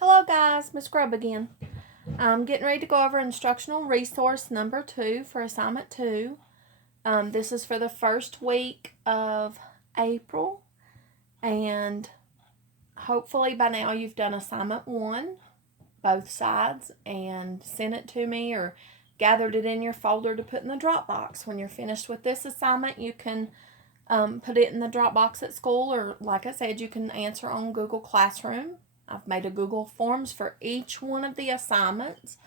Hello guys, Miss Grubb again. I'm getting ready to go over instructional resource number 2 for assignment 2. This is for the first week of April, and hopefully by now you've done assignment 1, both sides, and sent it to me or gathered it in your folder to put in the Dropbox. When you're finished with this assignment, you can put it in the Dropbox at school, or like I said, you can answer on Google Classroom. I've made a Google Forms for each one of the assignments,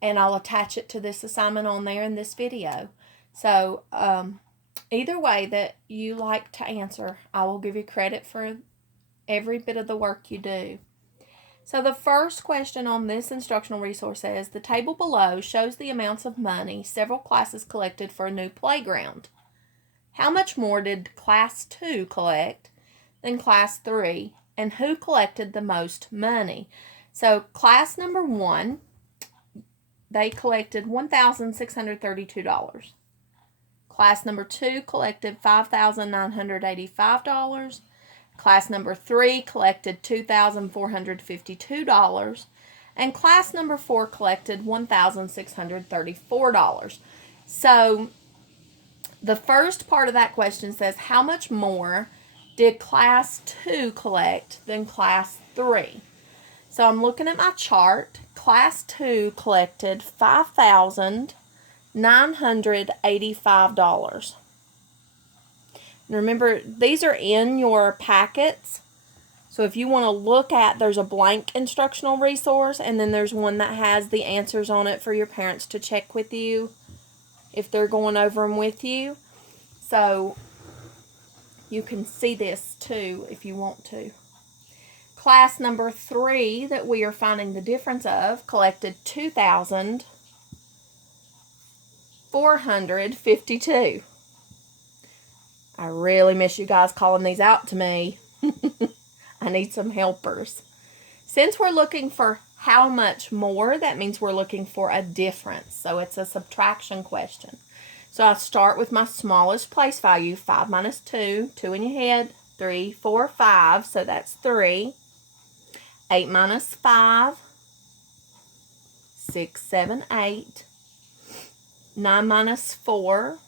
and I'll attach it to this assignment on there in this video. So either way that you like to answer, I will give you credit for every bit of the work you do. So the first question on this instructional resource says, the table below shows the amounts of money several classes collected for a new playground. How much more did Class 2 collect than Class 3? And who collected the most money? So class number 1, they collected $1,632. Class number 2 collected $5,985. Class number 3 collected $2,452. And class number 4 collected $1,634. So the first part of that question says, how much more did Class 2 collect than Class 3? So I'm looking at my chart. Class 2 collected $5,985. And remember, these are in your packets. So if you want to look at, there's a blank instructional resource, and then there's one that has the answers on it for your parents to check with you if they're going over them with you. So you can see this too if you want to. Class number 3 that we are finding the difference of collected $2,452. I really miss you guys calling these out to me. I need some helpers. Since we're looking for how much more, that means we're looking for a difference. So it's a subtraction question. So I start with my smallest place value, 5 minus 2, 2 in your head, 3, 4, 5, so that's 3. 8 minus 5, 6, 7, 8. 9 minus 4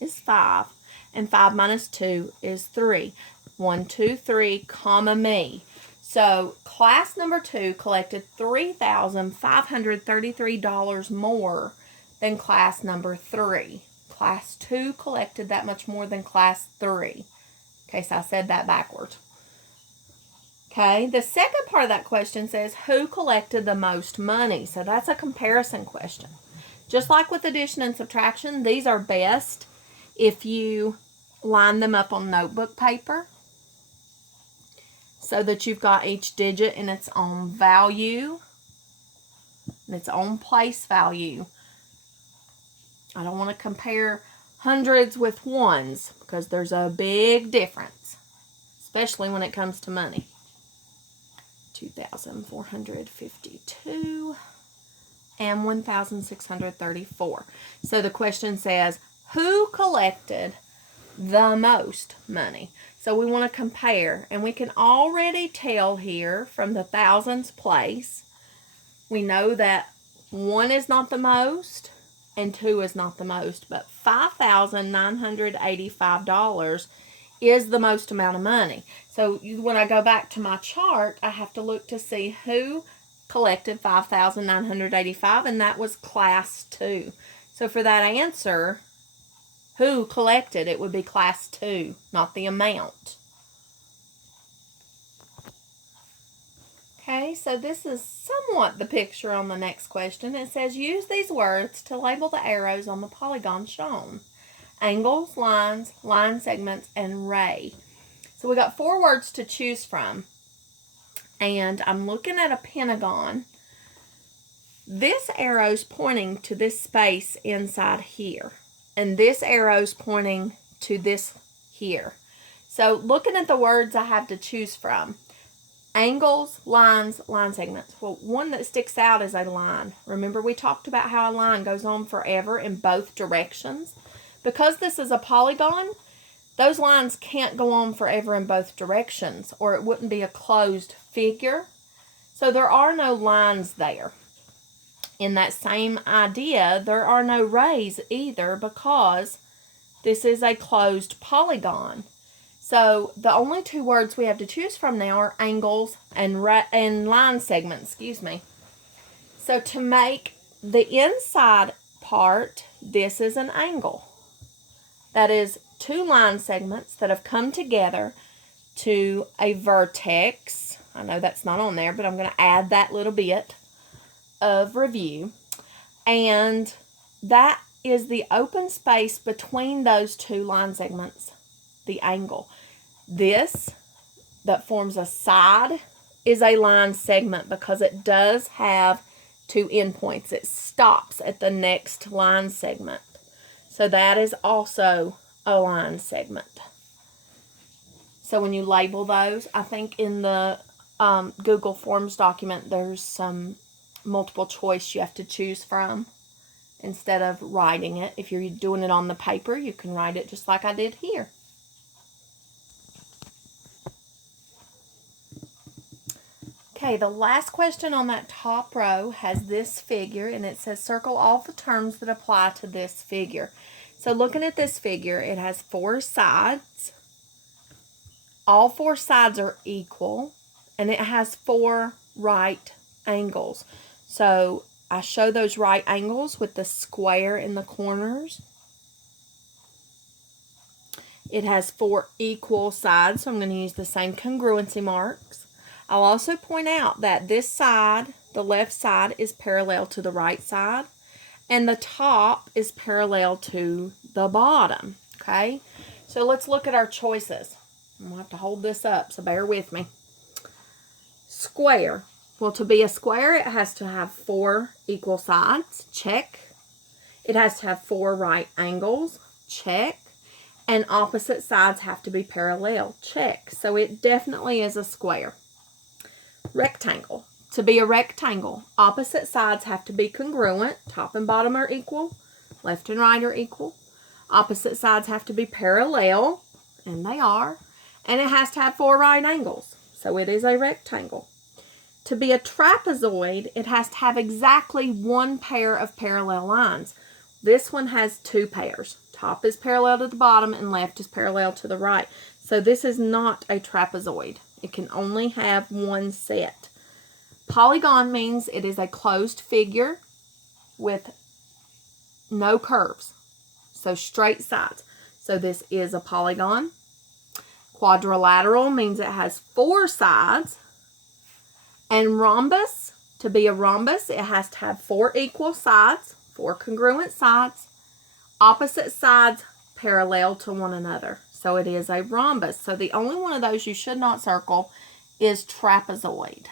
is 5, and 5 minus 2 is 3. 1, 2, 3, comma me. So class number 2 collected $3,533 more than class number 3. Class 2 collected that much more than class 3. In case I said that backwards. Okay, the second part of that question says, who collected the most money? So that's a comparison question. Just like with addition and subtraction, these are best if you line them up on notebook paper so that you've got each digit in its own value and its own place value. I don't want to compare hundreds with ones because there's a big difference, especially when it comes to money. 2,452 and 1,634. So the question says, who collected the most money? So we want to compare, and we can already tell here from the thousands place, we know that 1 is not the most and 2 is not the most, but $5,985 is the most amount of money. So when I go back to my chart, I have to look to see who collected $5,985, and that was class 2. So for that answer, who collected, it would be class 2, not the amount. Okay, so this is somewhat the picture on the next question. It says, use these words to label the arrows on the polygon shown. Angles, lines, line segments, and ray. So we got 4 words to choose from. And I'm looking at a pentagon. This arrow's pointing to this space inside here. And this arrow's pointing to this here. So looking at the words I have to choose from. Angles, lines, line segments. Well, one that sticks out is a line. Remember we talked about how a line goes on forever in both directions? Because this is a polygon, those lines can't go on forever in both directions, or it wouldn't be a closed figure. So there are no lines there. In that same idea, there are no rays either because this is a closed polygon. So the only two words we have to choose from now are angles and line segments, excuse me. So to make the inside part, this is an angle. That is two line segments that have come together to a vertex. I know that's not on there, but I'm going to add that little bit of review. And that is the open space between those two line segments, the angle. This that forms a side is a line segment because it does have two endpoints. It stops at the next line segment. So that is also a line segment. So when you label those, I think in the Google Forms document, there's some multiple choice you have to choose from instead of writing it. If you're doing it on the paper, you can write it just like I did here. Okay, the last question on that top row has this figure, and it says circle all the terms that apply to this figure. So looking at this figure, it has four sides. All four sides are equal, and it has four right angles. So I show those right angles with the square in the corners. It has four equal sides, so I'm going to use the same congruency marks. I'll also point out that this side, the left side, is parallel to the right side, and the top is parallel to the bottom, okay? So let's look at our choices. I'm going to have to hold this up, so bear with me. Square. Well, to be a square, it has to have four equal sides. Check. It has to have four right angles. Check. And opposite sides have to be parallel. Check. So it definitely is a square. Rectangle. To be a rectangle, opposite sides have to be congruent. Top and bottom are equal. Left and right are equal. Opposite sides have to be parallel, and they are. And it has to have four right angles. So it is a rectangle. To be a trapezoid, it has to have exactly one pair of parallel lines. This one has two pairs. Top is parallel to the bottom and left is parallel to the right. So this is not a trapezoid. It can only have one set. Polygon means it is a closed figure with no curves. So straight sides. So this is a polygon. Quadrilateral means it has four sides. And rhombus, to be a rhombus, it has to have four equal sides, four congruent sides, opposite sides parallel to one another. So it is a rhombus. So the only one of those you should not circle is trapezoid.